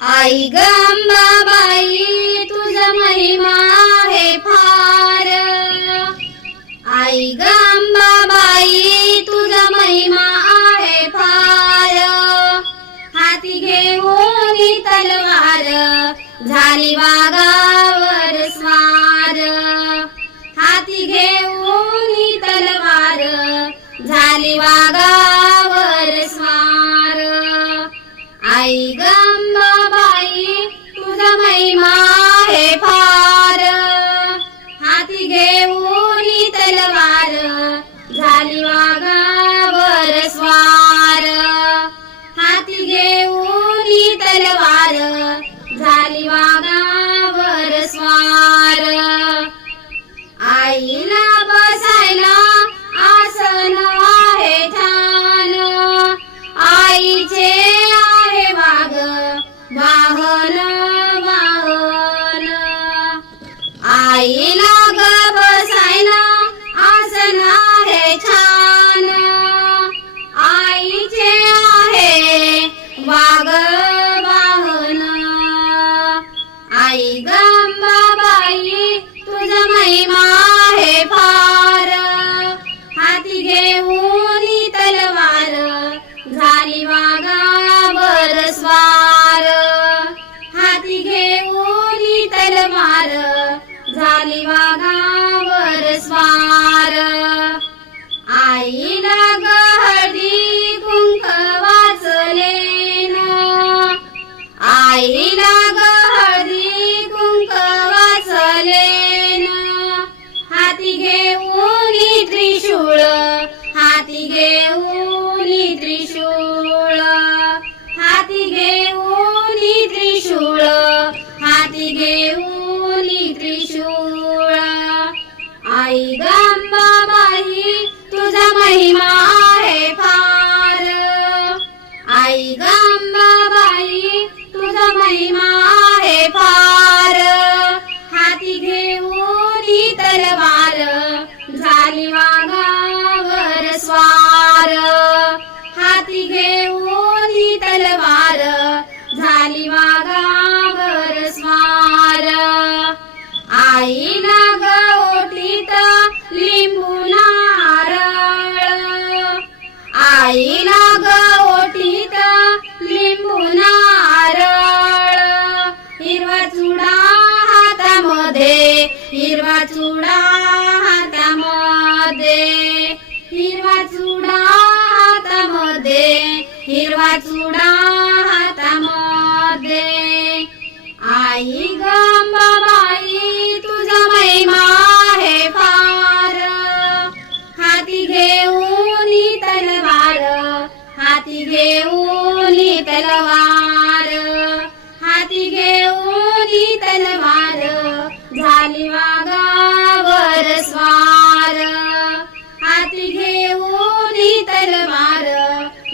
आई ग अंबाबाई तुझ महिमा आहे फार। आई ग अंबाबाई तुझ महिमा आहे फार। हाती घेऊन तलवार झाली वाघावर स्वार। हाती घेऊन तलवार झाली वाघावर स्वार। आई ग अंबाबाई तुझ महिमा आहे फार। हाती घेऊन तलवार झाली वाघावर स्वार। हाती घेऊन तलवार झाली वाघावर स्वार। आईला बसायला आसन आहे छान। आईचे आहे वाघ वाहन वाहन। आईला ग बसायला आसन आहे छान। आईचे आहे वाघ वाहन। आई ग अंबाबाई तुझ महिमा आहे फार। हाती घेऊन तलवार झाली वाघावर स्वार। हाती घेऊन तलवार झाली वाघावर स्वार। आईला ग हळदी कुंक वाचलेन। आईला ग हळदी कुंक वाचलेन। हाती घेऊन त्रिशूळ हाती घेऊन त्रिशूळ। हाती घेऊन त्रिशूळ हाती घेऊन त्रिशूळ। आई ग अंबाबाई तुझ महिमा आहे फार। आई ग अंबाबाई तुझ महिमा आहे फार। हाती घेऊन तलवार झाली वाघावर स्वार। हाती घेऊन तलवार झाली वाघावर स्वार। आईला ग ओटीत लिंबू नारळ। आईला ग ओटीत लिंबू नारळ। हिरवा चुडा हातामध्ये हिरवा चुडा हातामध्ये। हिरवा चुडा हातामध्ये हिरवा चुडा हातामध्ये। आई ग अंबाबाई तुझ महिमा आहे फार। हाती घेऊन तलवार हाती घेऊन तलवार। हाती घेऊन तलवार झाली वाघावर स्वार। हाती घेऊन तलवार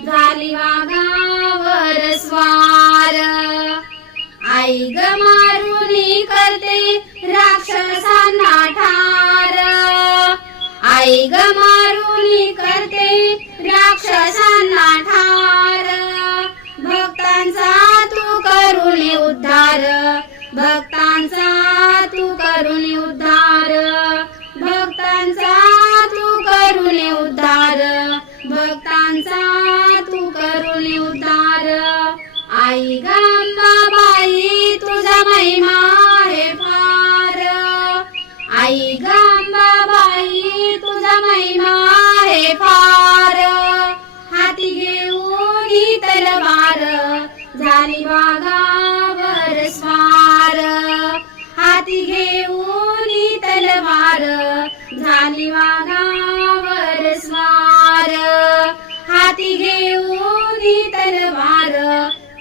झाली वाघावर स्वार। आई ग मारुनी करते राक्षसांना ठार। आई ग मारुनी करते राक्षसांना ठार। भक्तांचा तू करून उद्धार भक्तांचा तू करून उद्धार। भक्तांचा तू करून उद्धार भक्तांचा तू करून उद्धार। आई ग अंबाबाई तुझ महिमा आहे फार। आई ग अंबाबाई तुझ महिमा आहे फार। हाती घेऊन तलवार झाली वाघावर स्वार। हाती घेऊन तलवार झाली वाघावर स्वार। हाती घेऊन तलवार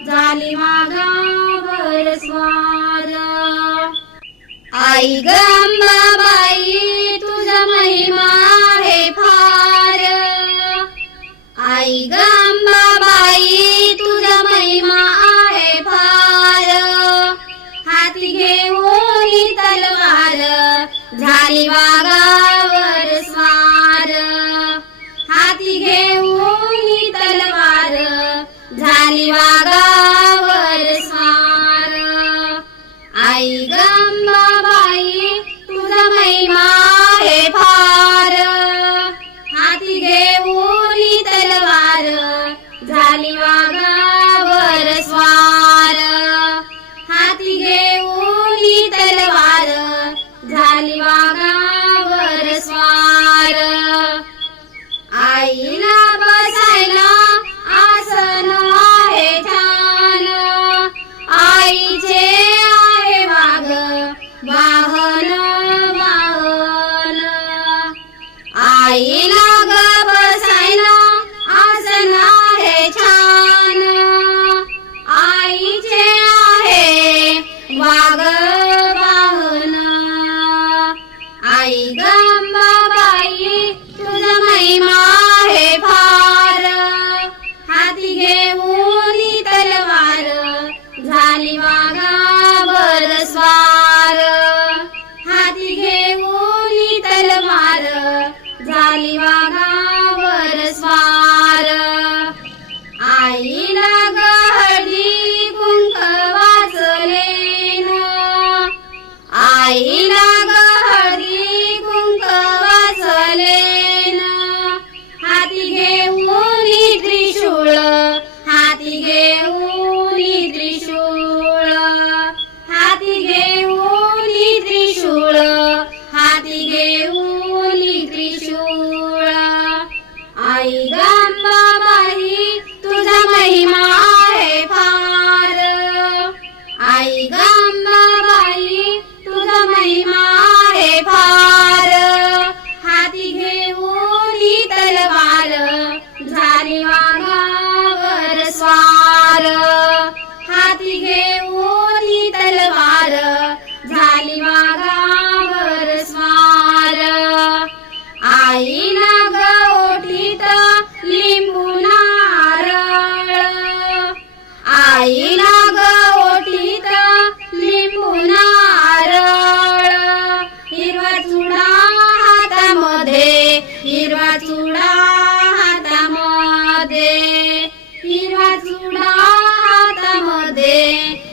झाली वाघावर स्वार। आई ग अंबाबाई तुझ महिमा आहे फार। आई ग अंबाबाई तुझ महिमा आहे फार। हाती घेऊन तलवार झाली वाघावर स्वार। हाती घेऊन तलवार झाली वाघावर स्वार।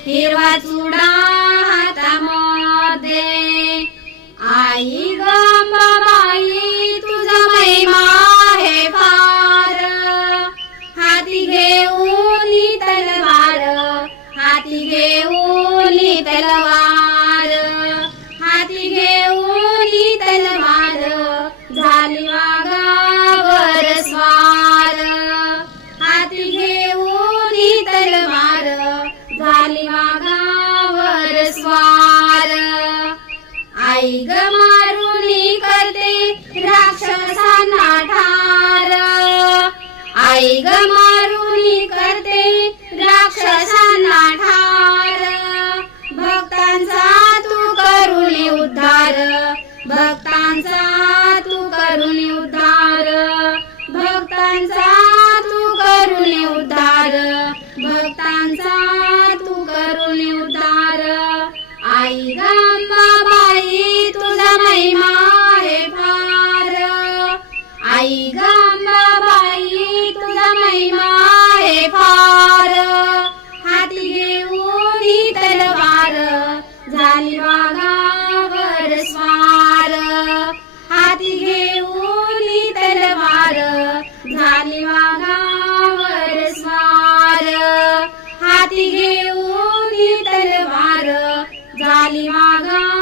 हिरवा चुडा हातामध्ये. आई ग अंबाबाई तुझा महिमा आहे फार. हाती घेऊन तलवार, हाती घेऊन तलवार, हाती घेऊन तलवार, झाली वाघावर स्वार. हाती घेऊन तलवार, झाली वाघावर स्वार. आई ग मारुनी करते राक्षसांना ठार. आई ग मारुनी करते राक्षसांना ठार. भक्तांचा तू करुणी उद्धार, भक्तांचा तू करुणी उद्धार, भक्तांचा तू करुणी उद्धार, भक्तांचा तू करुणी उद्धार. आई ग अंबाबाई तुझा महिमा आहे फार. आई ग अंबाबाई तुझा महिमा आहे फार. हाती घेऊन तलवार, झाली वाघावर स्वार. हाती घेऊन तलवार, झाली वाघावर स्वार. हाती घेऊन तलवार, झाली वाघा